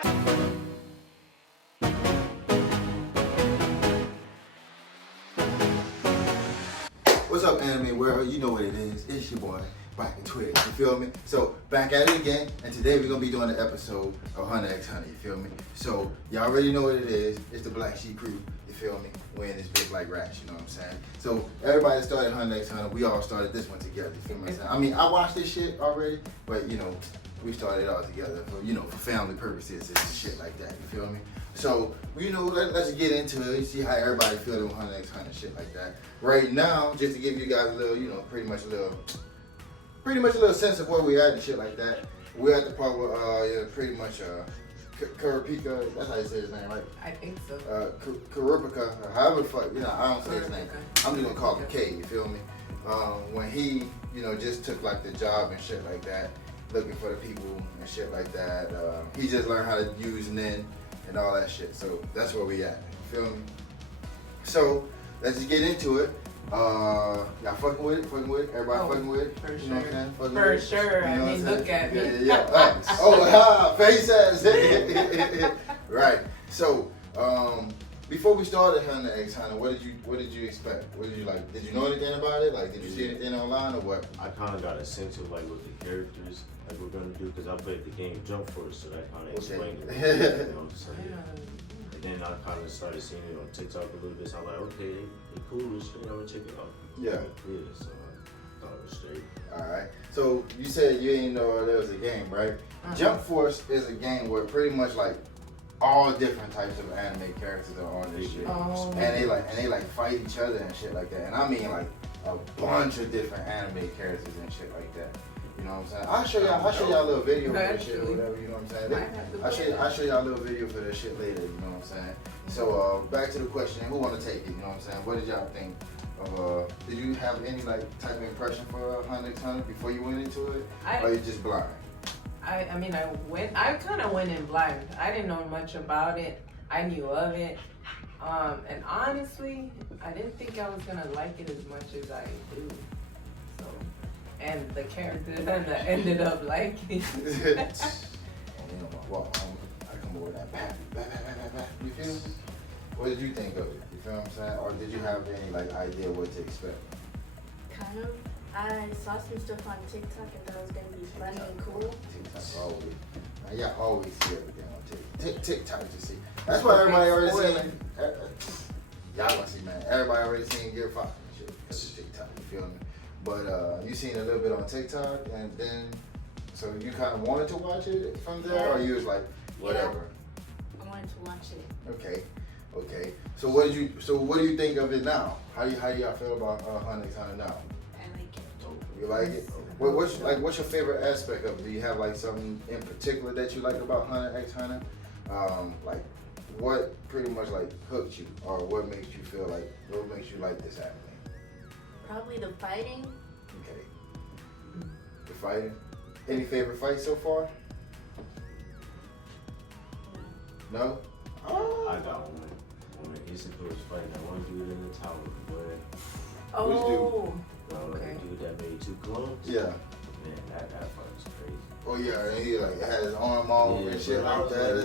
What's up, anime world? You know what it is. It's your boy, Black and Twitch. You feel me? So, back at it again, and today we're gonna be doing an episode of Hunter x Hunter. You feel me? So, y'all already know what it is. It's the Black Sheep crew. You feel me? We're in this big like rats. You know what I'm saying? So, everybody that started Hunter x Hunter, we all started this one together. You feel me? I mean, I watched this shit already, but you know, we started it all together for for family purposes and shit like that. You feel me? So, let's get into it. See how everybody feels on Hunter x Hunter, shit like that. Right now, just to give you guys a little, pretty much a little sense of where we at and shit like that. We're at the part where, pretty much, Kurapika, that's how you say his name, right? I think so. Kurapika, however the fuck, I don't say his name. I'm just gonna call him K, you feel me? When he, just took like the job and shit like that, looking for the people and shit like that. He just learned how to use Nin and all that shit. So that's where we at. You feel me? So let's just get into it. Y'all fucking with it? Everybody fucking with it? For you sure. Know what I'm saying? For sure. I mean, look at me. Yeah. Face ass. Right. So before we started Hunter x Hunter, what did you expect? What did you like? Did you know anything about it? Like, did you see anything online or what? I kind of got a sense of like what the characters like we're gonna do because I played the game Jump Force, so that kind of explained it. So, yeah. And then I kind of started seeing it on TikTok a little bit. So I'm like, okay, they cool as shit. I'm gonna check it out. Yeah. So I thought it was straight. All right. So you said you didn't know there was a game, right? Jump Force is a game where pretty much like all different types of anime characters are on this shit, and they fight each other and shit like that. And I mean like a bunch of different anime characters and shit like that. You know what I'm saying? I'll show y'all a little video for this shit or whatever. You know what I'm saying? I'll show y'all a little video for this shit later. You know what I'm saying? So back to the question: who want to take it? You know what I'm saying? What did y'all think? Did you have any like type of impression for Hunter x Hunter before you went into it, or you just blind? I kind of went in blind. I didn't know much about it. I knew of it. And honestly, I didn't think I was gonna like it as much as I do. So, and the character that I ended up liking. I come over with that bat. You feel me? What did you think of it? You feel what I'm saying? Or did you have any like idea what to expect? Kind of. I saw some stuff on TikTok and thought it was gonna be funny and cool. TikTok's always, man, y'all always see everything on TikTok. You see, that's why everybody already seen. Y'all gonna see, man. Everybody already seen Gear 5 and shit because of TikTok. You feel me? But you seen a little bit on TikTok, and then so you kind of wanted to watch it from there, or you was like, whatever. Yeah, I wanted to watch it. Okay. So what do you think of it now? How do y'all feel about Hunter x Hunter now? You like it? What's your favorite aspect of it? Do you have like something in particular that you like about Hunter x Hunter? Like what pretty much like hooked you, or what makes you like this anime? Probably the fighting. Okay. The fighting. Any favorite fights so far? No? Oh. I got one. When Hisoka was fighting that one dude in the tower, boy. Oh. Okay. The dude that made 2 clones? Yeah. Man, that fight was crazy. Oh yeah, and he like had his arm off and shit like that.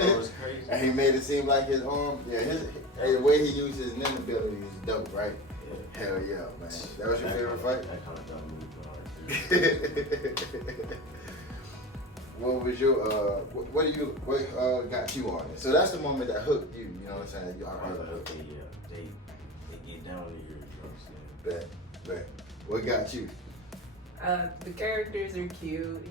That was crazy. And he made it seem like his arm, the way he used his nin ability is dope, right? Yeah. Hell yeah, man. That was your favorite fight? That kind of got me hard. What was your what got you on it? So that's the moment that hooked you, you know what I'm saying? They get down to here, you know what I'm saying? Bet. What got you? The characters are cute,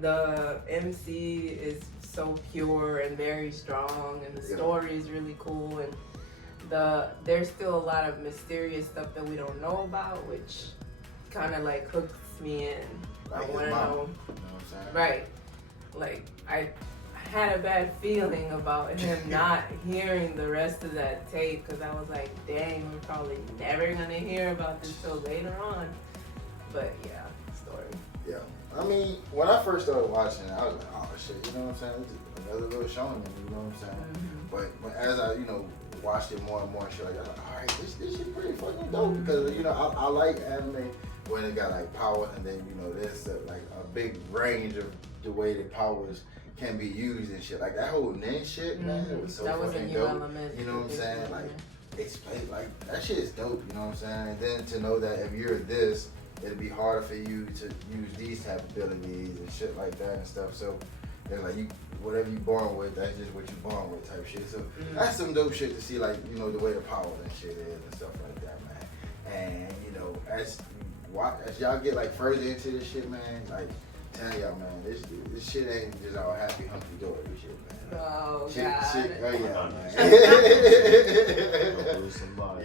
The MC is so pure and very strong, and the story is really cool, and there's still a lot of mysterious stuff that we don't know about, which kind of like hooks me in. Like I want to know. You know what I'm saying? Right. Like, I had a bad feeling about him not hearing the rest of that tape, because I was like, dang, we're probably never going to hear about this till later on. But yeah, story. Yeah. I mean, when I first started watching it, I was like, oh shit, you know what I'm saying? It's just another little shonen, you know what I'm saying? Mm-hmm. But as I, watched it more and more and shit, like, I was like, all right, this shit pretty fucking dope, because, I like anime when it got like power, and then you know there's like a big range of the way the powers can be used and shit. Like that whole nin shit, man, it was so that was a fucking new dope. element. You know what I'm saying? Like explain, like that shit is dope. You know what I'm saying? And then to know that if you're this, it'd be harder for you to use these type of abilities and shit like that and stuff. So it's like you, whatever you born with, that's just what you born with type shit. So that's some dope shit to see, like, you know, the way the power and shit is and stuff like that, man. And you know, as y'all get like further into this shit, man, like tell y'all, man, this shit ain't just all happy hunky dory shit, man. Oh, Shit, God. oh yeah, man.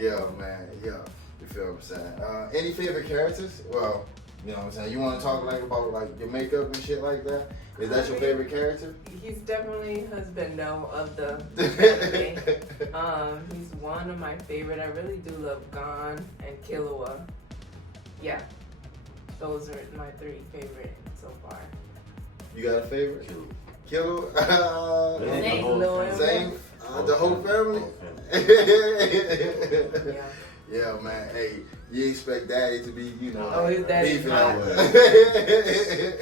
Yeah, man, yeah. You feel what I'm saying? Any favorite characters? Well, you know what I'm saying? You want to talk like about like your makeup and shit like that? Is that your favorite character? He's definitely husbando of the anime. He's one of my favorite. I really do love Gon and Kailua. Yeah, those are my 3 favorite so far. You got a favorite? Kailua. Same. The whole family. Yeah. Yeah, man. Hey, you expect Daddy to be, you know, his daddy's beefing hot. on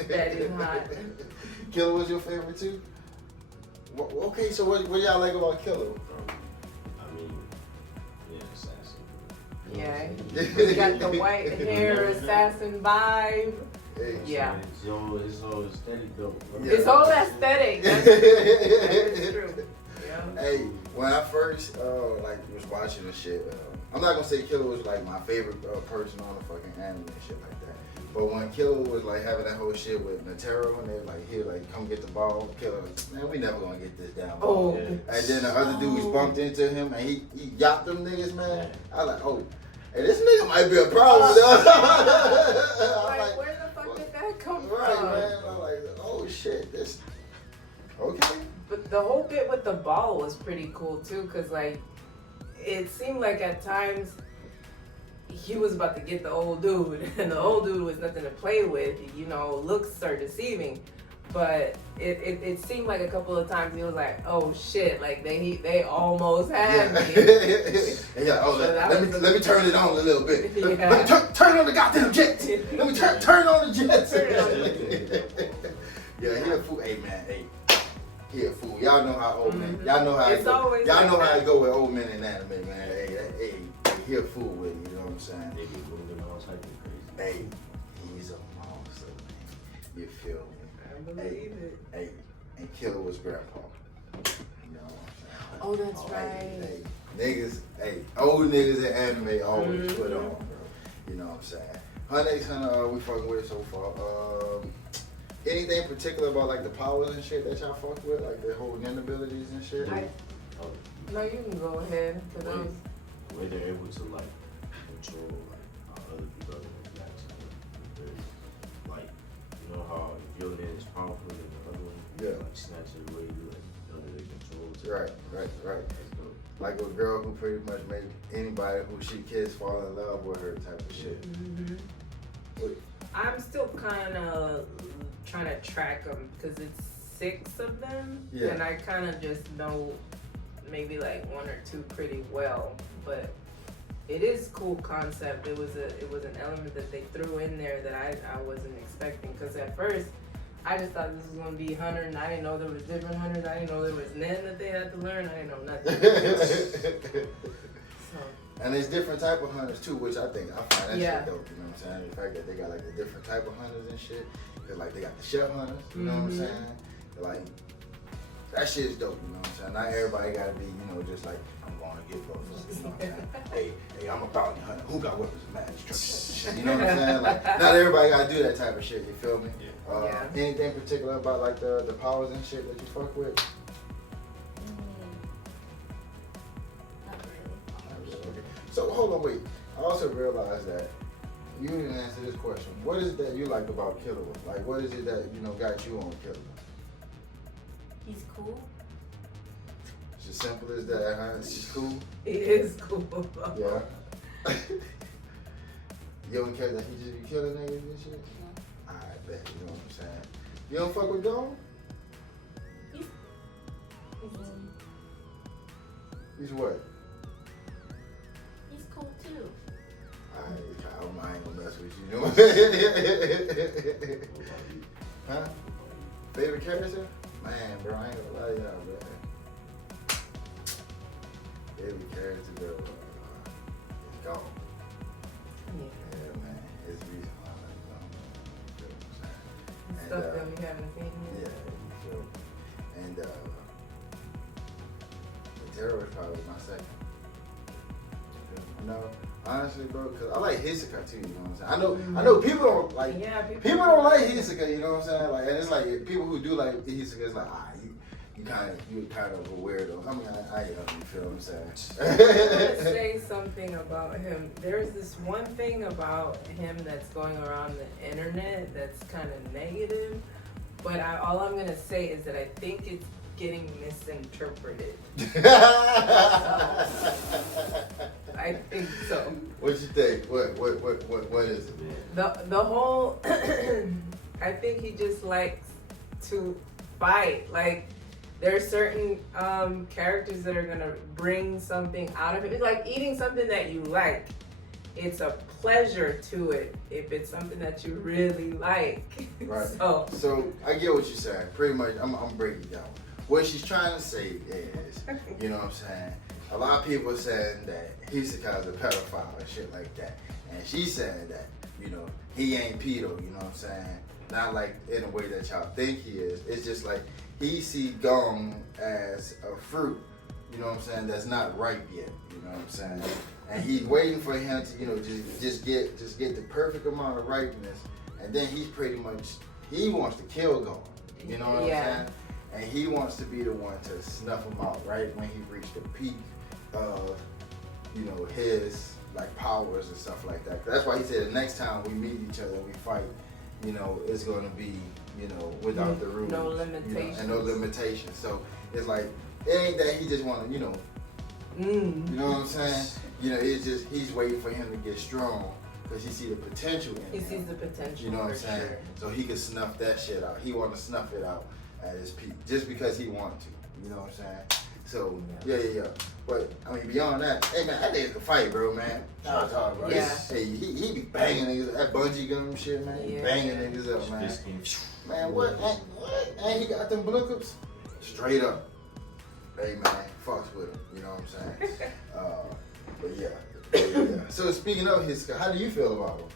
Daddy's hot. Killer was your favorite too? Okay, so what y'all like about Killer? I mean, yeah, assassin. Yeah, he got the white hair assassin vibe. Hey, Yeah. His whole aesthetic dope. Yeah. His whole aesthetic. That is true. Yeah. Hey, when I first like was watching this shit, I'm not gonna say Killer was like my favorite person on the fucking anime and shit like that. But when Killer was like having that whole shit with Natero and they like here like come get the ball, Killer, man, we never gonna get this down. Oh. Yeah. And then the other dudes bumped into him and he yapped them niggas, man. I was like, oh, hey, this nigga might be a problem. Like, where the fuck did that come Right, from? man. I'm like, oh shit, this. Okay. But the whole bit with the ball was pretty cool too, cause like it seemed like at times he was about to get the old dude, and the old dude was nothing to play with. You know, looks are deceiving, but it seemed like a couple of times he was like, oh shit, like they almost had me. Yeah. Oh, So let me turn it on a little bit. Yeah. Let me turn on the goddamn jets. Let me turn on the jets. Yeah, he a fool. Hey man, hey. He a fool. Y'all know how old men. Y'all know how It's it go. always Y'all like know how that. it go with old men in anime, man. Hey, he a fool with it. You know what I'm saying? They be moving all type of crazy. Hey, he's a monster, man. You feel me? I believe it. Hey, and Killer was grandpa. You know what I'm saying? Oh, that's right. Hey, niggas, hey, old niggas in anime always put on, bro. You know what I'm saying? HxH, we fucking with it so far. Anything particular about like the powers and shit that y'all fuck with, like the whole nin abilities and shit? Oh, No, you can go ahead. Cause I was, the way they're able to like control like how other people are react to it. Like, you know how if your nin is powerful than the other one, you Yeah. like snatch it away, you like under their control. Right. That's dope. Like a girl who pretty much made anybody who she kiss fall in love with her type of shit. I'm still kind of trying to track them because it's 6 of them, Yeah. and I kind of just know maybe like 1 or 2 pretty well. But it is cool concept. It was an element that they threw in there that I wasn't expecting, because at first I just thought this was gonna be hunter, and I didn't know there was different hunters. I didn't know there was nin that they had to learn. I didn't know nothing. So. And there's different type of hunters too, which I find that Yeah. shit dope. You know what I'm saying? The fact that they got like the different type of hunters and shit. Cause like they got the chef hunters. You know what I'm saying? Like that shit's dope. You know what I'm saying? Not everybody gotta be, you know, just like I'm going to get buffalo. You know what I'm saying? Hey, I'm a bounty hunter. Who got weapons and matches? You know what I'm saying? Like not everybody gotta do that type of shit. You feel me? Yeah. Anything particular about like the powers and shit that you fuck with? Not really. Okay. So hold on, wait. I also realized that you didn't answer this question. What is it that you like about Kailua? Like, what is it that got you on Kailua? He's cool. It's as simple as that, huh? She's cool. It is cool. Yeah. You don't care that he just be killing niggas and shit? I bet. You know what I'm saying? You don't fuck with Dawn? He's He's what? he's cool too. I I ain't gonna mess with you. You know? Huh? Favorite character? Man, bro, I ain't gonna lie to y'all, man. Favorite character, bro, is gone. Yeah, man. It's the reason why I like gone. You know what I'm saying? Stuff that we haven't seen Yeah, yet. you feel me? And the Terror is probably my second. No, honestly, bro, because I like Hisoka too. You know what I'm saying? I know people don't like. Yeah, people don't like Hisoka. You know what I'm saying? Like, and it's like people who do like Hisoka, it's like you kind of a weirdo. I mean, I am. You feel what I'm saying? I want to say something about him. There's this one thing about him that's going around the internet that's kind of negative, but all I'm gonna say is that I think it's getting misinterpreted. I think so. What you think? What is it? The whole I think he just likes to fight. Like there's certain characters that are gonna bring something out of it. It's like eating something that you like. It's a pleasure to it if it's something that you really like. Right. So I get what you're saying. Pretty much, I'm breaking it down. What she's trying to say is, you know what I'm saying? A lot of people are saying that Hisoka is a pedophile and shit like that. And she's saying that, you know, he ain't pedo, you know what I'm saying? Not like in a way that y'all think he is. It's just like he see gum as a fruit, you know what I'm saying, that's not ripe yet, you know what I'm saying? And he's waiting for him to, you know, just get the perfect amount of ripeness. And then he's pretty much, he wants to kill gum, you know what I'm saying? And he wants to be the one to snuff him out right when he reached the peak of, you know, his like powers and stuff like that. That's why he said the next time we meet each other and we fight, you know, it's gonna be, you know, without the rules, no limitations, you know, and no limitations. So it's like it ain't that he just wanna, you know, you know what I'm saying? You know, it's just he's waiting for him to get strong because he see the potential in him. he sees the potential. You know what I'm saying? Sure. So he can snuff that shit out. He want to snuff it out at his peak just because he wanted to. You know what I'm saying? So yeah. But I mean, beyond that, hey man, that nigga can fight, bro, man. Shout out, bro. Yeah. Hey, he be banging niggas. That bungee gum shit, man. He banging niggas up, man. Man, what? And he got them blue cups straight up. Hey man, fucks with him. You know what I'm saying? But yeah. So speaking of Hisoka, how do you feel about him?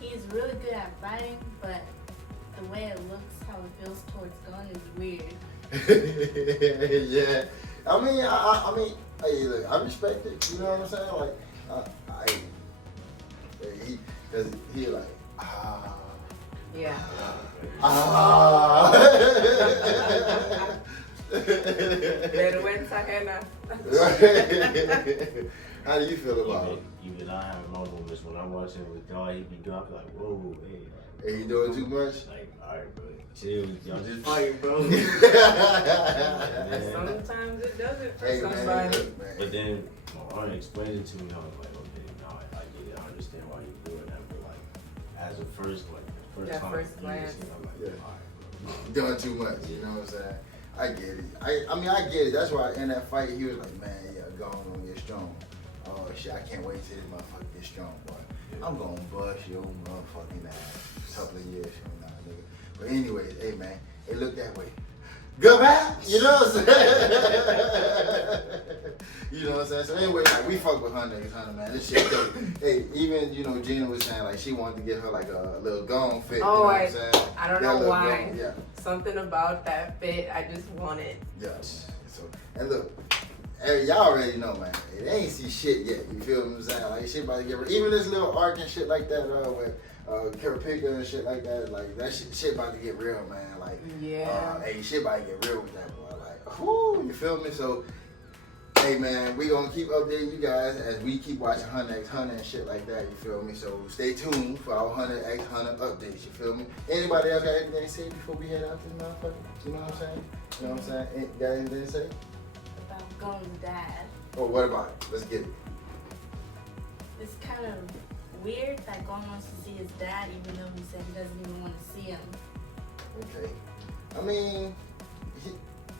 He's really good at fighting, but the way it looks, how it feels towards gun is weird. Yeah. I mean, hey, look, I respect it. You know what I'm saying? Like, he like, Yeah. Vergüenza ajena. How do you feel about it? Even I have my moments when I'm watching with God, he be doing, I be like, whoa, hey. Hey, you doing too much? Like, alright, bro, chill, y'all just fighting, bro. Sometimes it doesn't for Hey, somebody. man. But then my aunt explained it to me, I was like, okay, now I get it, I understand why you're doing that, but like, as a first time, first glance. I'm like, Yeah. alright, bro. Doing too much, you know what I'm saying? I get it. I mean, I get it. That's why in that fight, he was like, man, yeah, go on, get strong. Oh, shit, I can't wait till this motherfucker get strong, boy. I'm gonna bust your motherfucking ass. A couple of years from now, nigga. But anyways, hey, man, it looked that way. Goodbye! You know what I'm saying? You know what I'm saying? So anyway, like, we fuck with Hunter, man. This shit dope. Hey, even, you know, Gina was saying, like, she wanted to get her, like, a little gone fit. Oh, you know what I'm saying? I don't That know little why. gone, yeah. Something about that fit, I just want it. Yes. So, and look, hey, y'all already know, man. It ain't see shit yet. You feel what I'm saying? Like, shit about to get real. Even this little arc and shit like that, with Karapika and shit like that, like, that shit about to get real, man. Like, hey, shit about to get real with that boy. Like, whoo, you feel me? So, hey, man, we gonna keep updating you guys as we keep watching Hunter x Hunter and shit like that, you feel me? So, stay tuned for our Hunter x Hunter updates, you feel me? Anybody else got anything to say before we head out this motherfucker? You know what I'm saying? You know what I'm saying? Got anything to say? About Gon's dad. Oh, what about it? Let's get it. It's kind of weird that Gon wants to see his dad, even though he said he doesn't even want to see him. Okay. I mean,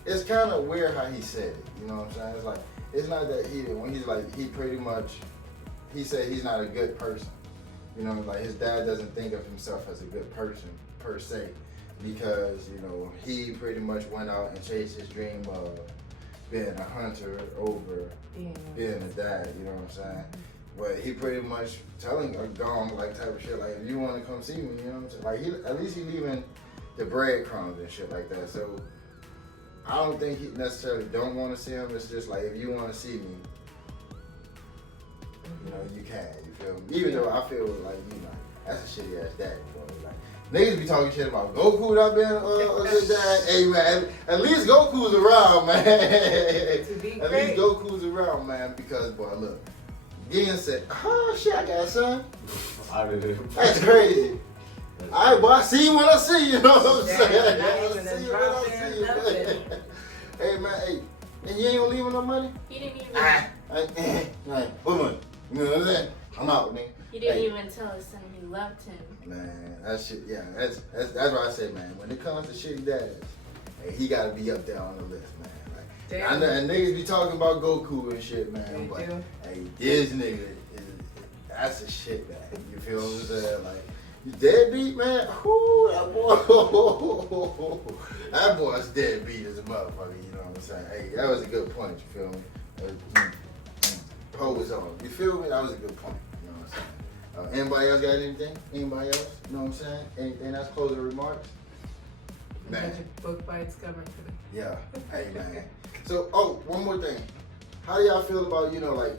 it's kind of weird how he said it. You know what I'm saying? It's like, it's not that he didn't. When he's like, he pretty much he said he's not a good person. You know, like his dad doesn't think of himself as a good person per se, because you know he pretty much went out and chased his dream of being a hunter over being a dad. You know what I'm saying? But he pretty much telling a gone like type of shit like, if you want to come see me, you know what I'm saying? Like at least he leaving the breadcrumbs and shit like that. So I don't think he necessarily don't want to see him. It's just like, if you want to see me, you know, you can. You feel me? Even though I feel like, you know, that's a shitty ass dad, boy. Like niggas be talking shit about Goku not being a good dad. Hey man, at least Goku's around, man. At least Goku's around, man. Because boy, look, Gideon said, "Oh shit, I got a son." That's crazy. All right, boy, I see you when I see you. You know what I'm saying? I see you when I see you. Hey man, hey, and you ain't gonna leave him no money? He didn't even. What money? You know what I'm saying? I'm out, nigga. He didn't even tell his son he loved him. Man, that shit, yeah, that's what I say, man. When it comes to shitty dads, hey, he gotta be up there on the list, man. Like, I know, and niggas be talking about Goku and shit, man. But hey, this nigga that's a shit dad. You feel what I'm saying? Like, you deadbeat, man. Whoo, that boy's deadbeat as a motherfucker. You know what I'm saying? Hey, that was a good point. You feel me? Pose on. You feel me? That was a good point. You know what I'm saying? Anybody else got anything? Anybody else? You know what I'm saying? Anything else? Closing remarks? Man. Magic book fights coming today. Yeah. Hey, man. So, one more thing. How do y'all feel about, you know, like,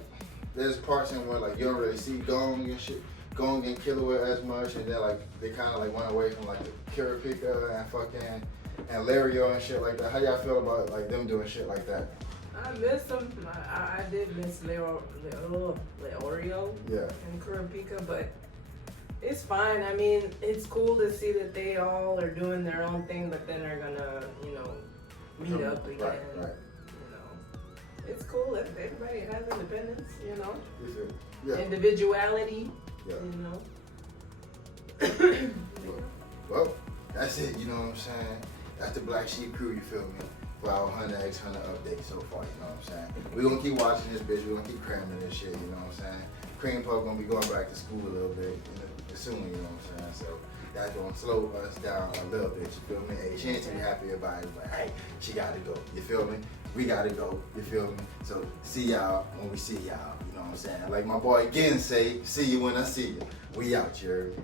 there's parts in where, like, you don't really see Gong and shit, Gong and Kailua as much, and then, like, they kind of, like, went away from, like, the Kurapika and fucking, and Lario and shit like that. How y'all feel about, like, them doing shit like that? I miss them. I did miss Leorio Yeah. and Kurapika, but it's fine. I mean, it's cool to see that they all are doing their own thing, but then they're gonna, you know, meet up again. Right. You know, it's cool that everybody has independence. You know, Yeah. individuality. Yeah. You know. Well, that's it. You know what I'm saying? That's the Black Sheep crew. You feel me? For our HxH update so far, you know what I'm saying? We're gonna keep watching this bitch, we're gonna keep cramming this shit, you know what I'm saying? Cream Puff gonna be going back to school a little bit soon, you know what I'm saying? So that's gonna slow us down a little bit, you feel me? Hey, she ain't too happy about it, but hey, she gotta go, you feel me? We gotta go, you feel me? So see y'all when we see y'all, you know what I'm saying? Like my boy again say, see you when I see you. We out, you heard me?